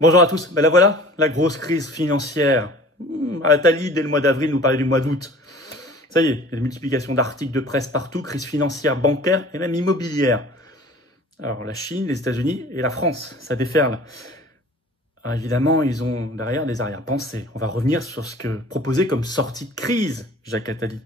Bonjour à tous, ben la voilà, la grosse crise financière. Attali, dès le mois d'avril, nous parlait du mois d'août. Ça y est, il y a une multiplication d'articles de presse partout, crise financière, bancaire et même immobilière. Alors la Chine, les États-Unis et la France, ça déferle. Alors, évidemment, ils ont derrière des arrière-pensées. On va revenir sur ce que proposait comme sortie de crise Jacques Attali.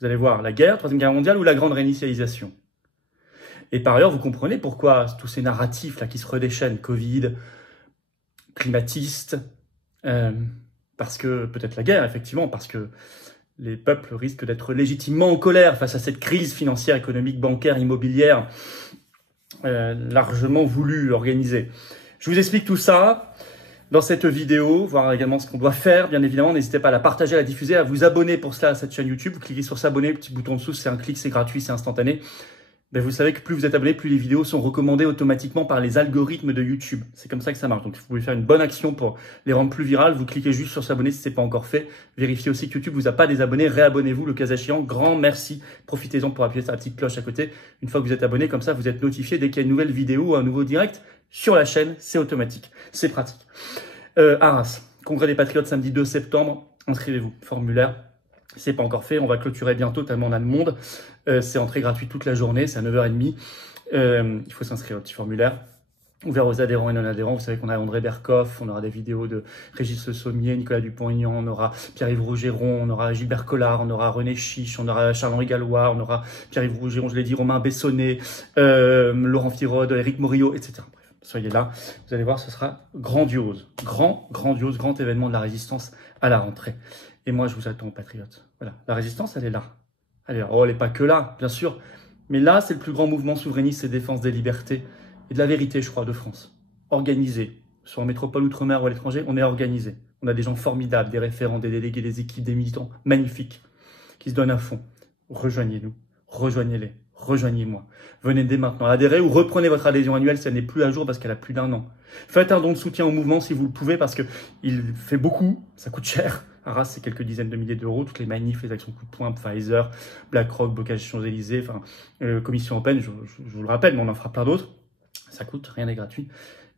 Vous allez voir, la guerre, Troisième Guerre mondiale ou la grande réinitialisation. Et par ailleurs, vous comprenez pourquoi tous ces narratifs là qui se redéchaînent, Covid, climatiste, parce que peut-être la guerre, effectivement, parce que les peuples risquent d'être légitimement en colère face à cette crise financière, économique, bancaire, immobilière, largement voulue, organisée. Je vous explique tout ça dans cette vidéo, voir également ce qu'on doit faire. Bien évidemment, n'hésitez pas à la partager, à la diffuser, à vous abonner pour cela à cette chaîne YouTube. Vous cliquez sur s'abonner, petit bouton en dessous, c'est un clic, c'est gratuit, c'est instantané. Ben vous savez que plus vous êtes abonné, plus les vidéos sont recommandées automatiquement par les algorithmes de YouTube. C'est comme ça que ça marche. Donc, vous pouvez faire une bonne action pour les rendre plus virales. Vous cliquez juste sur s'abonner si ce n'est pas encore fait. Vérifiez aussi que YouTube vous a pas désabonné. Réabonnez-vous le cas échéant. Grand merci. Profitez-en pour appuyer sur la petite cloche à côté. Une fois que vous êtes abonné, comme ça, vous êtes notifié dès qu'il y a une nouvelle vidéo ou un nouveau direct sur la chaîne. C'est automatique. C'est pratique. Arras, Congrès des Patriotes, samedi 2 septembre. Inscrivez-vous. Formulaire. C'est pas encore fait, on va clôturer bientôt tellement on a de monde. C'est entrée gratuite toute la journée, c'est à 9h30. Il faut s'inscrire au petit formulaire. Ouvert aux adhérents et non-adhérents. Vous savez qu'on a André Berkoff, on aura des vidéos de Régis Le Sommier, Nicolas Dupont-Aignan, on aura Pierre-Yves Rougeron, on aura Gilbert Collard, on aura René Chiche, on aura Charles-Henri Gallois, on aura Pierre-Yves Rougeron, je l'ai dit, Romain Bessonnet, Laurent Firode, Éric Morillo, etc. Bref, soyez là, vous allez voir, ce sera grandiose. Grandiose, grand événement de la résistance à la rentrée. Et moi, je vous attends, patriotes. Voilà, la résistance, elle est là. Elle est là. Oh, elle n'est pas que là, bien sûr. Mais là, c'est le plus grand mouvement souverainiste et défense des libertés et de la vérité, je crois, de France. Organisé, soit en métropole, outre-mer ou à l'étranger, on est organisé. On a des gens formidables, des référents, des délégués, des équipes, des militants magnifiques qui se donnent à fond. Rejoignez-nous, rejoignez-les, rejoignez-moi. Venez dès maintenant adhérer ou reprenez votre adhésion annuelle si elle n'est plus à jour parce qu'elle a plus d'1 an. Faites un don de soutien au mouvement si vous le pouvez parce qu'il fait beaucoup, ça coûte cher. Arras, c'est quelques dizaines de milliers d'euros. Toutes les manifs, les actions coup de poing, Pfizer, BlackRock, Bocage Champs-Élysées, Commission européenne, je vous le rappelle, mais on en fera plein d'autres. Ça coûte, rien n'est gratuit.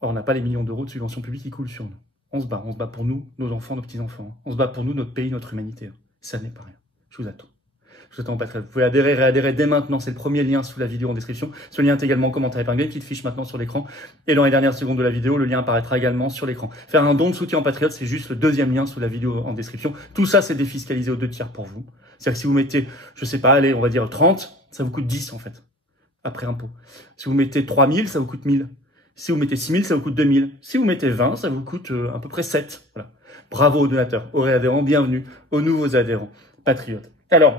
Or, on n'a pas les millions d'euros de subventions publiques qui coulent sur nous. On se bat pour nous, nos enfants, nos petits-enfants. On se bat pour nous, notre pays, notre humanité. Ça n'est pas rien. Je vous attends. Je vous attends, patriotes. Vous pouvez adhérer, réadhérer dès maintenant. C'est le premier lien sous la vidéo en description. Ce lien est également en commentaire épinglé. Une petite fiche maintenant sur l'écran. Et dans les dernières secondes de la vidéo, le lien apparaîtra également sur l'écran. Faire un don de soutien en patriote, c'est juste le deuxième lien sous la vidéo en description. Tout ça, c'est défiscalisé aux 2/3 pour vous. C'est-à-dire que si vous mettez, je sais pas, allez, on va dire 30, ça vous coûte 10 en fait. Après impôt. Si vous mettez 3000, ça vous coûte 1000. Si vous mettez 6000, ça vous coûte 2000. Si vous mettez 20, ça vous coûte à peu près 7. Voilà. Bravo aux donateurs, aux réadhérents, bienvenue aux nouveaux adhérents patriotes. Alors,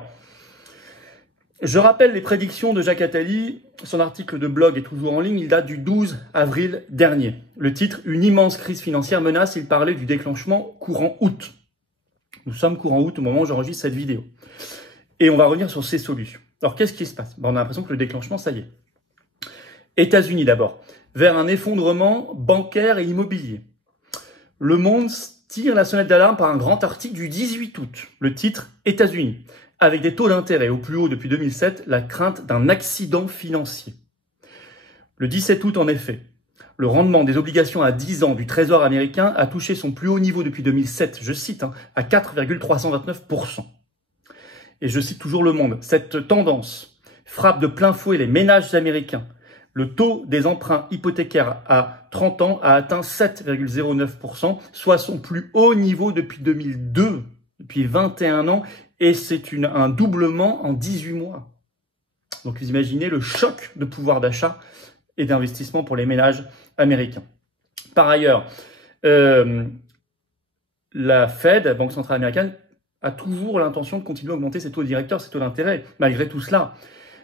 je rappelle les prédictions de Jacques Attali. Son article de blog est toujours en ligne. Il date du 12 avril dernier. Le titre « Une immense crise financière menace ». Il parlait du déclenchement courant août. Nous sommes courant août au moment où j'enregistre cette vidéo. Et on va revenir sur ces solutions. Alors, qu'est-ce qui se passe? On a l'impression que le déclenchement, ça y est. États-Unis d'abord. Vers un effondrement bancaire et immobilier. Le Monde tire la sonnette d'alarme par un grand article du 18 août. Le titre « États-Unis ». Avec des taux d'intérêt au plus haut depuis 2007, la crainte d'un accident financier. Le 17 août, en effet, le rendement des obligations à 10 ans du Trésor américain a touché son plus haut niveau depuis 2007, je cite, à 4,329%. Et je cite toujours Le Monde, cette tendance frappe de plein fouet les ménages américains. Le taux des emprunts hypothécaires à 30 ans a atteint 7,09%, soit son plus haut niveau depuis 2002, depuis 21 ans, et c'est un doublement en 18 mois. Donc vous imaginez le choc de pouvoir d'achat et d'investissement pour les ménages américains. Par ailleurs, la Fed, la Banque centrale américaine, a toujours l'intention de continuer à augmenter ses taux directeurs, ses taux d'intérêt. Malgré tout cela,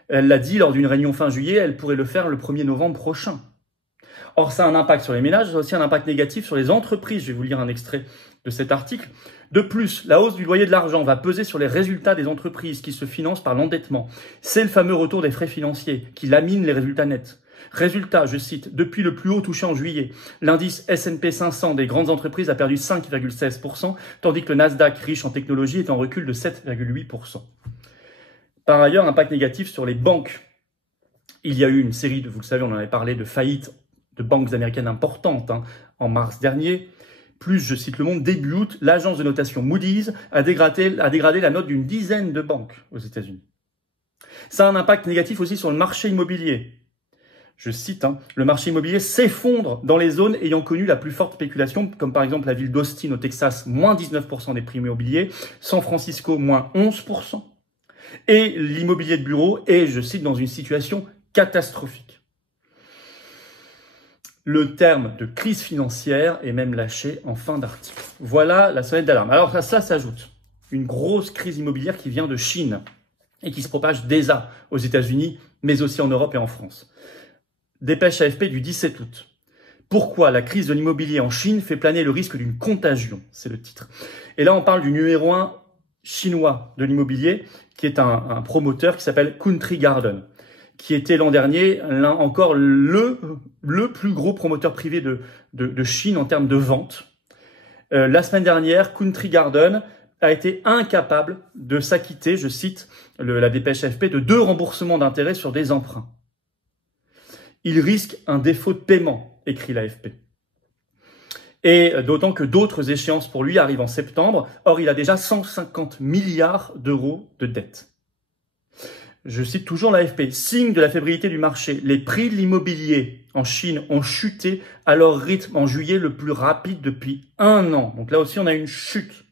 elle l'a dit lors d'une réunion fin juillet, elle pourrait le faire le 1er novembre prochain. Or, ça a un impact sur les ménages, ça a aussi un impact négatif sur les entreprises. Je vais vous lire un extrait de cet article. De plus, la hausse du loyer de l'argent va peser sur les résultats des entreprises qui se financent par l'endettement. C'est le fameux retour des frais financiers qui lamine les résultats nets. Résultat, je cite, depuis le plus haut touché en juillet, l'indice S&P 500 des grandes entreprises a perdu 5,16%, tandis que le Nasdaq, riche en technologie, est en recul de 7,8%. Par ailleurs, impact négatif sur les banques. Il y a eu une série de, vous le savez, on en avait parlé, de faillites de banques américaines importantes, En mars dernier, plus, je cite Le Monde, début août, l'agence de notation Moody's a dégradé la note d'une dizaine de banques aux États-Unis. Ça a un impact négatif aussi sur le marché immobilier. Je cite, le marché immobilier s'effondre dans les zones ayant connu la plus forte spéculation, comme par exemple la ville d'Austin au Texas, moins 19% des prix immobiliers, San Francisco, moins 11%. Et l'immobilier de bureau est, je cite, dans une situation catastrophique. Le terme de crise financière est même lâché en fin d'article. Voilà la sonnette d'alarme. Alors à cela s'ajoute une grosse crise immobilière qui vient de Chine et qui se propage déjà aux États-Unis, mais aussi en Europe et en France. Dépêche AFP du 17 août. Pourquoi la crise de l'immobilier en Chine fait planer le risque d'une contagion? C'est le titre. Et là, on parle du numéro 1 chinois de l'immobilier, qui est un promoteur qui s'appelle Country Garden, qui était l'an dernier encore le plus gros promoteur privé de Chine en termes de vente. La semaine dernière, Country Garden a été incapable de s'acquitter, je cite la dépêche AFP, de 2 remboursements d'intérêts sur des emprunts. Il risque un défaut de paiement, écrit l'AFP. Et d'autant que d'autres échéances pour lui arrivent en septembre. Or, il a déjà 150 milliards d'euros de dettes. Je cite toujours l'AFP. Signe de la fébrilité du marché, les prix de l'immobilier en Chine ont chuté à leur rythme en juillet le plus rapide depuis 1 an. Donc là aussi, on a une chute.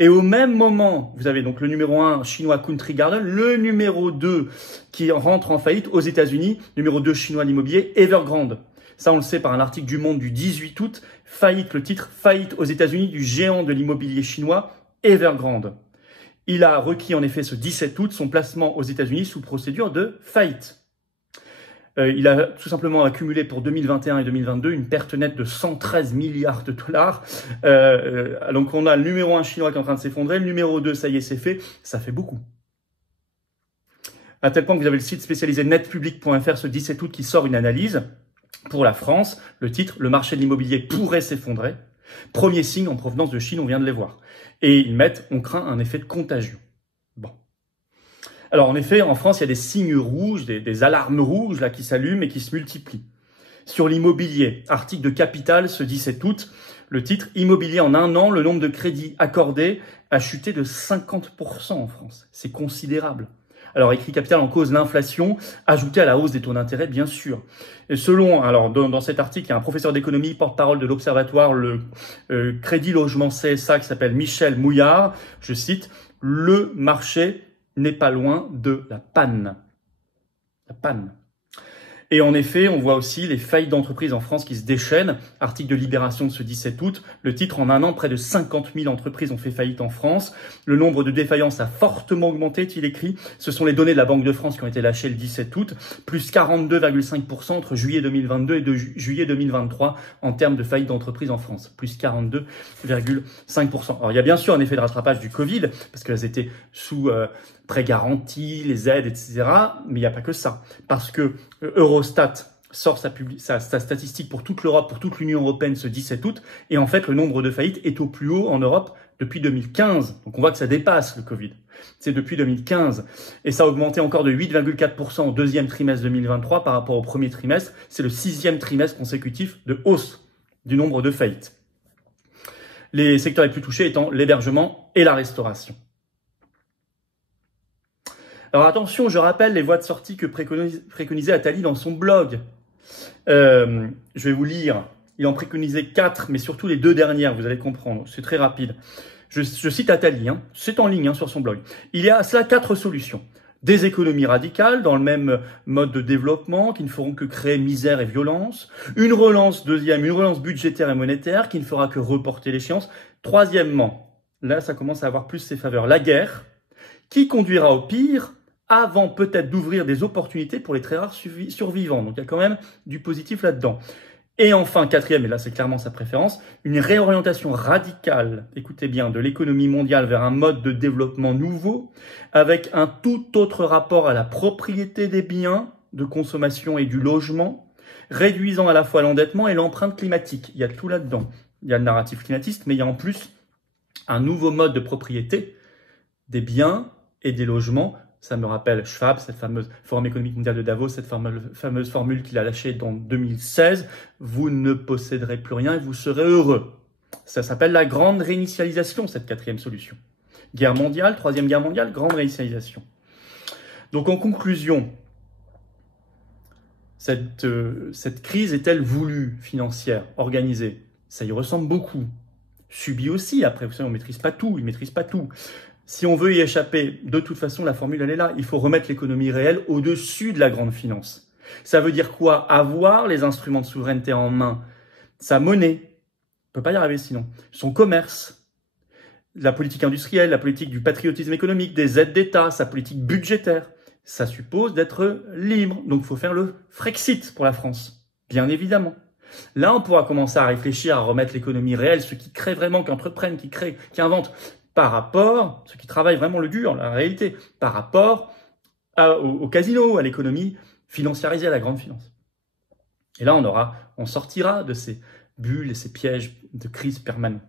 Et au même moment, vous avez donc le numéro 1 chinois Country Garden, le numéro 2 qui rentre en faillite aux États-Unis, numéro 2 chinois l'immobilier, Evergrande. Ça, on le sait par un article du Monde du 18 août, faillite, le titre, faillite aux États-Unis du géant de l'immobilier chinois, Evergrande. Il a requis en effet ce 17 août son placement aux États-Unis sous procédure de faillite. Il a tout simplement accumulé pour 2021 et 2022 une perte nette de 113 milliards de dollars. Donc on a le numéro 1 chinois qui est en train de s'effondrer, le numéro 2, ça y est, c'est fait. Ça fait beaucoup. À tel point que vous avez le site spécialisé netpublic.fr ce 17 août qui sort une analyse pour la France. Le titre, le marché de l'immobilier pourrait s'effondrer. Premier signe en provenance de Chine, on vient de les voir. Et ils mettent, on craint un effet de contagion. Bon. Alors en effet, en France, il y a des signes rouges, des alarmes rouges là qui s'allument et qui se multiplient. Sur l'immobilier, article de Capital ce 17 août, le titre « Immobilier en 1 an, le nombre de crédits accordés a chuté de 50% en France ». C'est considérable. Alors écrit Capital en cause l'inflation, ajoutée à la hausse des taux d'intérêt, bien sûr. Et selon, alors dans cet article, il y a un professeur d'économie, porte-parole de l'Observatoire, le Crédit Logement CSA, qui s'appelle Michel Mouillard. Je cite, « Le marché n'est pas loin de la panne. » La panne. Et en effet, on voit aussi les faillites d'entreprises en France qui se déchaînent. Article de Libération de ce 17 août. Le titre, en 1 an, près de 50 000 entreprises ont fait faillite en France. Le nombre de défaillances a fortement augmenté, il écrit. Ce sont les données de la Banque de France qui ont été lâchées le 17 août. Plus 42,5% entre juillet 2022 et juillet 2023 en termes de faillite d'entreprises en France. Plus 42,5%. Alors, il y a bien sûr un effet de rattrapage du Covid, parce qu'elles étaient sous prêts garantis, les aides, etc. Mais il n'y a pas que ça. Parce que Eurostat sort sa statistique pour toute l'Europe, pour toute l'Union européenne ce 17 août. Et en fait, le nombre de faillites est au plus haut en Europe depuis 2015. Donc on voit que ça dépasse le Covid. C'est depuis 2015. Et ça a augmenté encore de 8,4% au deuxième trimestre 2023 par rapport au premier trimestre. C'est le 6e trimestre consécutif de hausse du nombre de faillites. Les secteurs les plus touchés étant l'hébergement et la restauration. Alors attention, je rappelle les voies de sortie que préconisait Attali dans son blog. Je vais vous lire. Il en préconisait 4, mais surtout les 2 dernières, vous allez comprendre. C'est très rapide. Je cite Attali, c'est en ligne sur son blog. Il y a à cela 4 solutions. Des économies radicales dans le même mode de développement qui ne feront que créer misère et violence. Une relance, deuxième, une relance budgétaire et monétaire qui ne fera que reporter l'échéance. Troisièmement, là ça commence à avoir plus ses faveurs, la guerre qui conduira au pire avant peut-être d'ouvrir des opportunités pour les très rares survivants. Donc il y a quand même du positif là-dedans. Et enfin, 4e, et là c'est clairement sa préférence, une réorientation radicale, écoutez bien, de l'économie mondiale vers un mode de développement nouveau, avec un tout autre rapport à la propriété des biens de consommation et du logement, réduisant à la fois l'endettement et l'empreinte climatique. Il y a tout là-dedans. Il y a le narratif climatiste, mais il y a en plus un nouveau mode de propriété des biens et des logements Ça me rappelle Schwab, cette fameuse Forum économique mondial de Davos, cette fameuse formule qu'il a lâchée en 2016. Vous ne posséderez plus rien et vous serez heureux. Ça s'appelle la grande réinitialisation, cette quatrième solution. Guerre mondiale, troisième guerre mondiale, grande réinitialisation. Donc en conclusion, cette crise est-elle voulue, financière, organisée? Ça y ressemble beaucoup. Subie aussi, après, vous savez, on ne maîtrise pas tout, ils ne maîtrisent pas tout. Si on veut y échapper, de toute façon, la formule, elle est là. Il faut remettre l'économie réelle au-dessus de la grande finance. Ça veut dire quoi? Avoir les instruments de souveraineté en main, sa monnaie, on ne peut pas y arriver sinon, son commerce, la politique industrielle, la politique du patriotisme économique, des aides d'État, sa politique budgétaire. Ça suppose d'être libre. Donc, il faut faire le Frexit pour la France, bien évidemment. Là, on pourra commencer à réfléchir à remettre l'économie réelle, ceux qui créent vraiment, qui entreprennent, qui créent, qui inventent, par rapport, ceux qui travaillent vraiment le dur, la réalité, par rapport au casino, à l'économie financiarisée, à la grande finance. Et là, on sortira de ces bulles et ces pièges de crise permanents.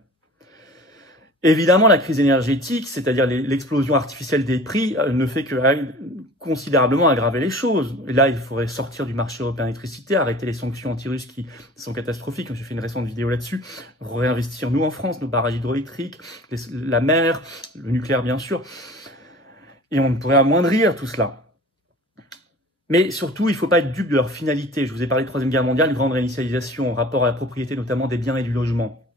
Évidemment, la crise énergétique, c'est-à-dire l'explosion artificielle des prix, ne fait que considérablement aggraver les choses. Et là, il faudrait sortir du marché européen d'électricité, arrêter les sanctions anti-russes qui sont catastrophiques. J'ai fait une récente vidéo là-dessus. Réinvestir, nous, en France, nos barrages hydroélectriques, la mer, le nucléaire, bien sûr. Et on pourrait amoindrir tout cela. Mais surtout, il ne faut pas être dupe de leur finalité. Je vous ai parlé de Troisième Guerre mondiale, grande réinitialisation, en rapport à la propriété, notamment des biens et du logement.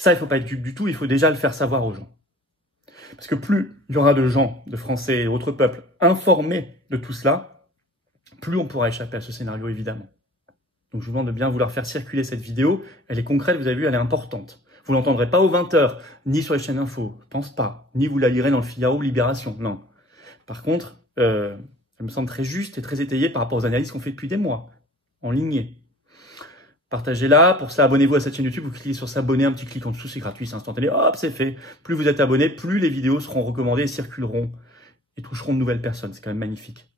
Ça, il ne faut pas être dupe du tout, il faut déjà le faire savoir aux gens. Parce que plus il y aura de gens, de Français et d'autres peuples informés de tout cela, plus on pourra échapper à ce scénario, évidemment. Donc je vous demande de bien vouloir faire circuler cette vidéo. Elle est concrète, vous avez vu, elle est importante. Vous ne l'entendrez pas aux 20h, ni sur les chaînes info, je pense pas. Ni vous la lirez dans le Figaro ou Libération, non. Par contre, elle me semble très juste et très étayée par rapport aux analyses qu'on fait depuis des mois, en lignée. Partagez-la. Pour ça, abonnez-vous à cette chaîne YouTube. Vous cliquez sur s'abonner, un petit clic en dessous, c'est gratuit, c'est instantané. Hop, c'est fait. Plus vous êtes abonné, plus les vidéos seront recommandées et circuleront et toucheront de nouvelles personnes. C'est quand même magnifique.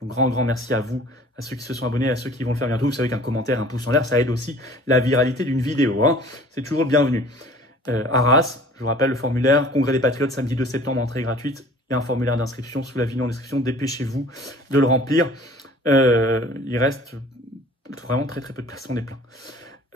Donc, grand merci à vous, à ceux qui se sont abonnés, à ceux qui vont le faire bientôt. Vous savez qu'un commentaire, un pouce en l'air, ça aide aussi la viralité d'une vidéo. Hein. C'est toujours le bienvenu. Arras, je vous rappelle le formulaire, Congrès des Patriotes, samedi 2 septembre, entrée gratuite. Il y a un formulaire d'inscription sous la vidéo en description. Dépêchez-vous de le remplir. Il reste vraiment très peu de place, on est plein.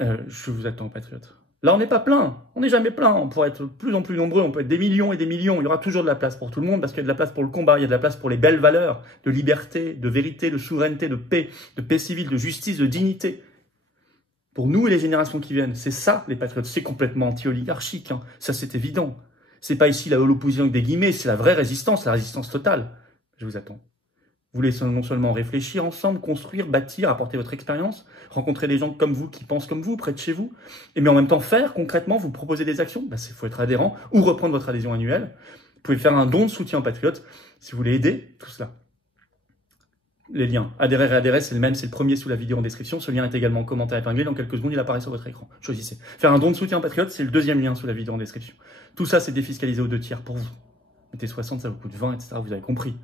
Je vous attends, patriotes. Là, on n'est pas plein, on n'est jamais plein. On pourrait être de plus en plus nombreux, on peut être des millions et des millions. Il y aura toujours de la place pour tout le monde parce qu'il y a de la place pour le combat, il y a de la place pour les belles valeurs de liberté, de vérité, de souveraineté, de paix civile, de justice, de dignité. Pour nous et les générations qui viennent, c'est ça, les patriotes. C'est complètement anti-oligarchique, hein. Ça c'est évident. C'est pas ici l'opposition avec des guillemets, c'est la vraie résistance, la résistance totale. Je vous attends. Vous voulez non seulement réfléchir ensemble, construire, bâtir, apporter votre expérience, rencontrer des gens comme vous, qui pensent comme vous, près de chez vous, mais en même temps faire concrètement, vous proposer des actions, il faut être adhérent ou reprendre votre adhésion annuelle. Vous pouvez faire un don de soutien aux patriotes si vous voulez aider tout cela. Les liens, adhérer et réadhérer, c'est le même, c'est le premier sous la vidéo en description. Ce lien est également en commentaire épinglé. Dans quelques secondes, il apparaît sur votre écran. Choisissez. Faire un don de soutien aux patriotes, c'est le deuxième lien sous la vidéo en description. Tout ça, c'est défiscalisé aux 2 tiers pour vous. Mettez 60, ça vous coûte 20, etc. Vous avez compris,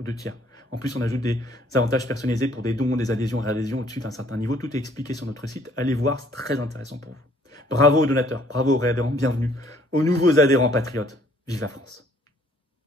aux 2 tiers. En plus, on ajoute des avantages personnalisés pour des dons, des adhésions, réadhésions au-dessus d'un certain niveau. Tout est expliqué sur notre site. Allez voir, c'est très intéressant pour vous. Bravo aux donateurs, bravo aux réadhérents, bienvenue aux nouveaux adhérents patriotes. Vive la France!